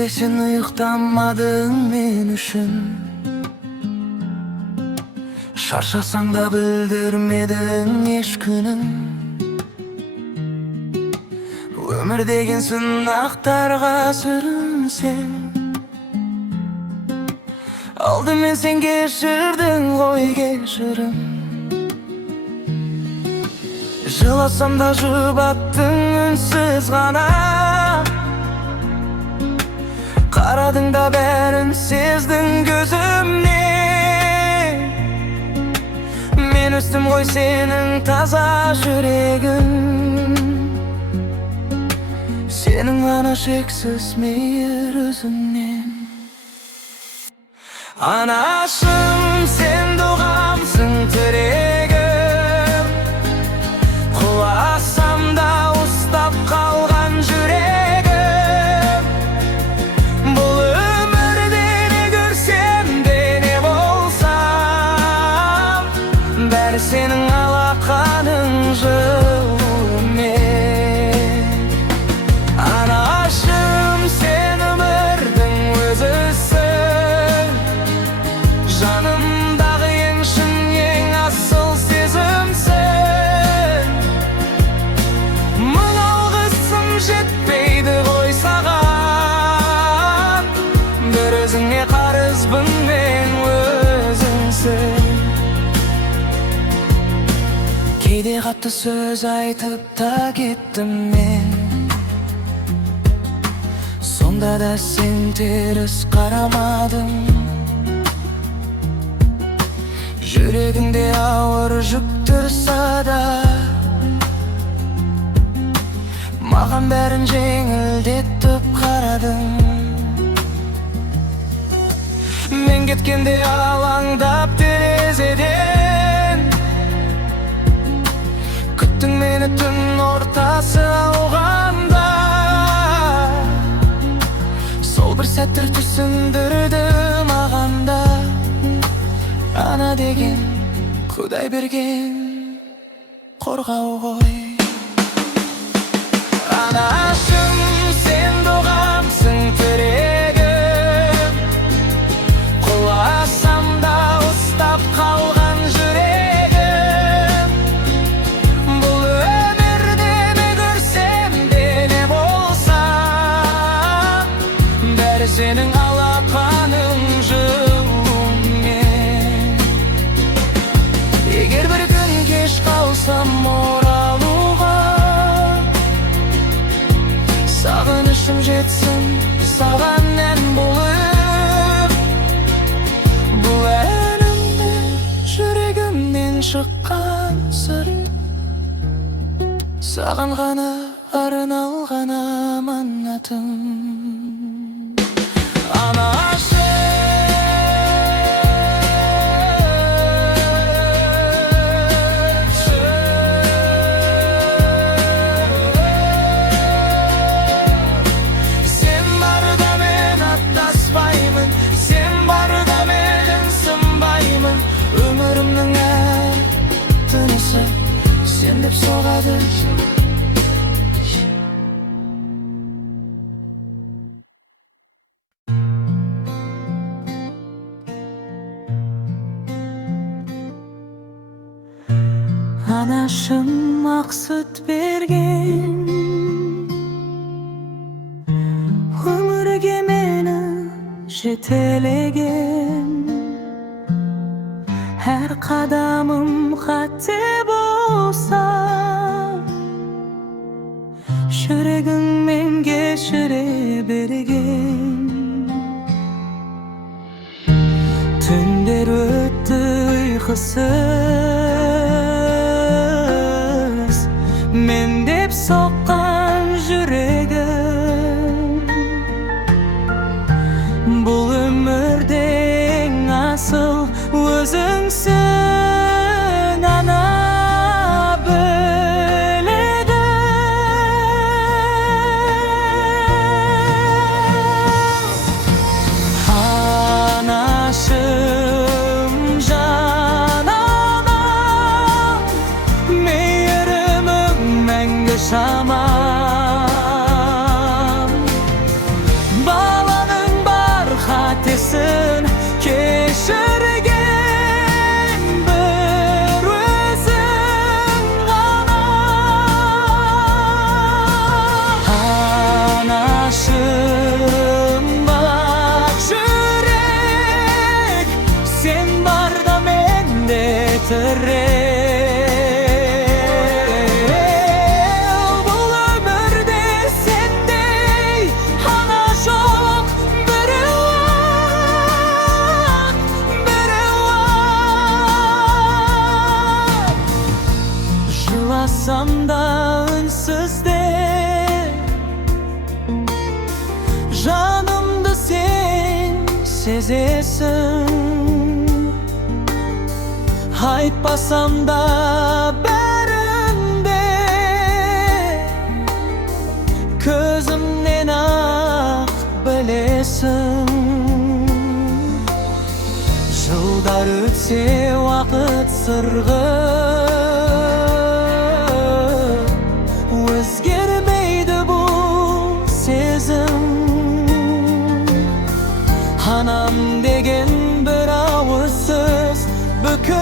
Neredesin uyuktanmadın men üçün? Şarşasan da bildirmedin eş günün. Ömür degen sınaqtarga sürünsen, aldım men sen keşirdin goy keşirim. Жыласам да жұбаттың үнсіз ғана, қарадың да бәрін сездің көзімнен. Мен өстім ғой сенің таза жүрегін, сенің ғана шексіз мейір өзіңнен. Анашым, сен дұғамсың тірегім, құласам да ұстап қалған жүрегім. Бұл өмірде не көрсем де не болсам, бәрі сенің алақаның жылумен. Анашым, сен өмірдің өзісің, жанымдағы ең шын ең асыл сезімсің. Мың алғысым жетпейді ғой саған, бір өзіңе қарызбын мен өзіңсің. Кейде қатты сөз айтып та кеттім мен, сонда да сен теріс қарамадың. Жүрегіңде ауыр жүк тұрса да, маған бәрін жеңілдетіп қарадың. Мен кеткенде алаңдап терезеден, күттің мені түн ортасы ауғанда. Сол бір сәттер түсіндірді маған да, ана деген Құдай берген қорғау ғой. Анашым, сен дұғамсың тірегім, құласам да ұстап қалған жүрегім. Бұл өмірде не көрсем де не болсам, бәрі сенің алақаның жылумен. Егер бір күн кеш қалсам оралуға, сағынышым жетсін саған ән болып. Бұл әнімде жүрегімнен шыққан сыр, саған ғана арналған аманатым. Sen hep soğadı. Anашым ақ сүт берген, өмірге мені жетелеген. Әр қадамым қате болса, жүрегіңмен кешіре берген. Түндер өтті ұйқысыз, мен деп соққан жүрегім. Бұл өмірде ең асыл өзіңсің, ана біледі. Анашым жанама, мейірімің мәңгі жаман. Бала сезесің. Айтпасам да бәрінде көзімнен ақ білесің. Жылдар өтсе уақыт сырғып, өзгермейді бұл сезім. Анам деген бір ауыз сөз бүкіл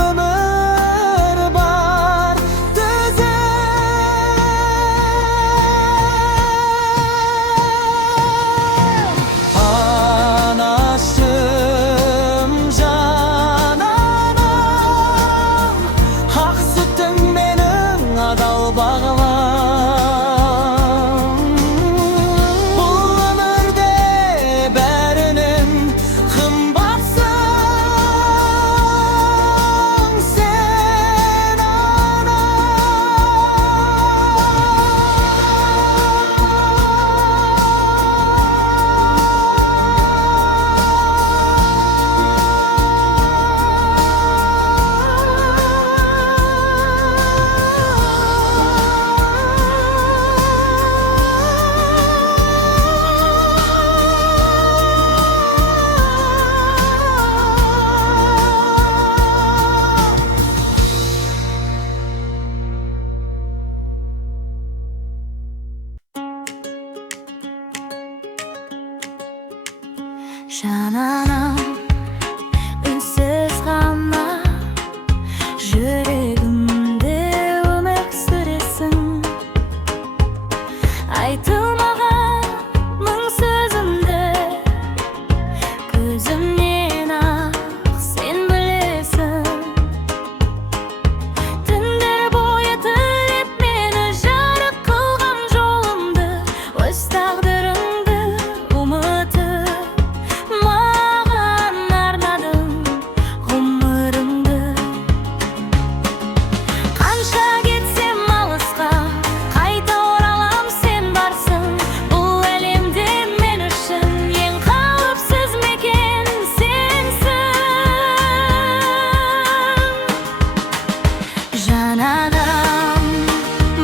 өмір бар түзеп. Анашым, жананам, ақ сүтің менің адал бағлам. Бұл өмірде бәрінен қымбатсың сен, анам. Жананам, үнсіз ғана жүрегімде өмір сүресің. Айтылмаған мың сөзімді көзімнен ақ сен білесің. Түндер бойы тілеп мені жарық қылған жолымды, өз тағдырыңды ұмытып маған арнадың ғұмырыңды. Қанша кетсем алысқа, қайта оралам сен барсың. Бұл әлемде мен үшін ең қауіпсіз мекен сенсің. Жананам,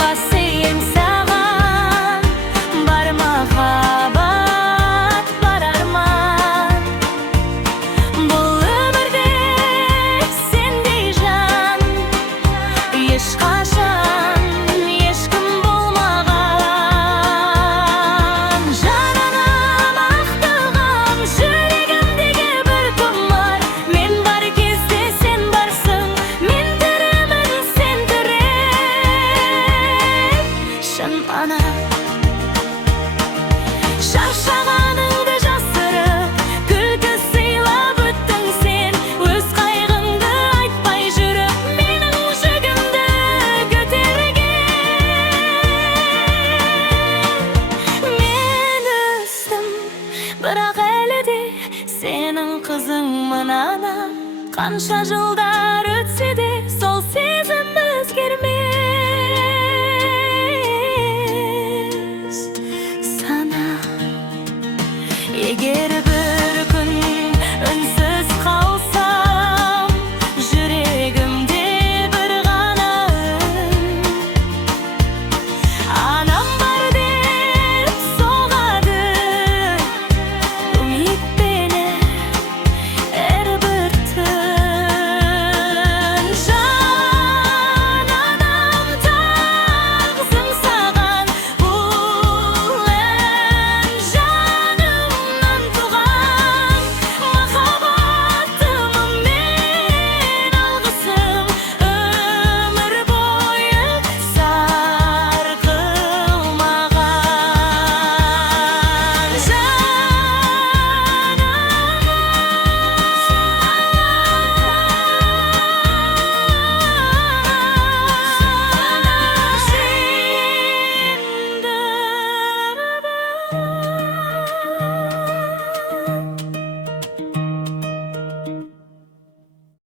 бас ием саған, бар махаббат, бар арман. Бұл өмірде сендей жан ешқашан ешкім болмаған. Жананам, ақталған жүрегімдегі бір тұмар, мен бар кезде сен барсың, мен тірімін сен тірі. Шын ана, шаршағаныңды жасырып, күлкі сыйлап өттің сен. Өз қайғыңды айтпай жүріп, менің жүгімді көтерген. Мен өстім, бірақ әлі де сенің қызыңмын, анам. Қанша жылдар өтсе де сол сезім өзгермес. Сана егер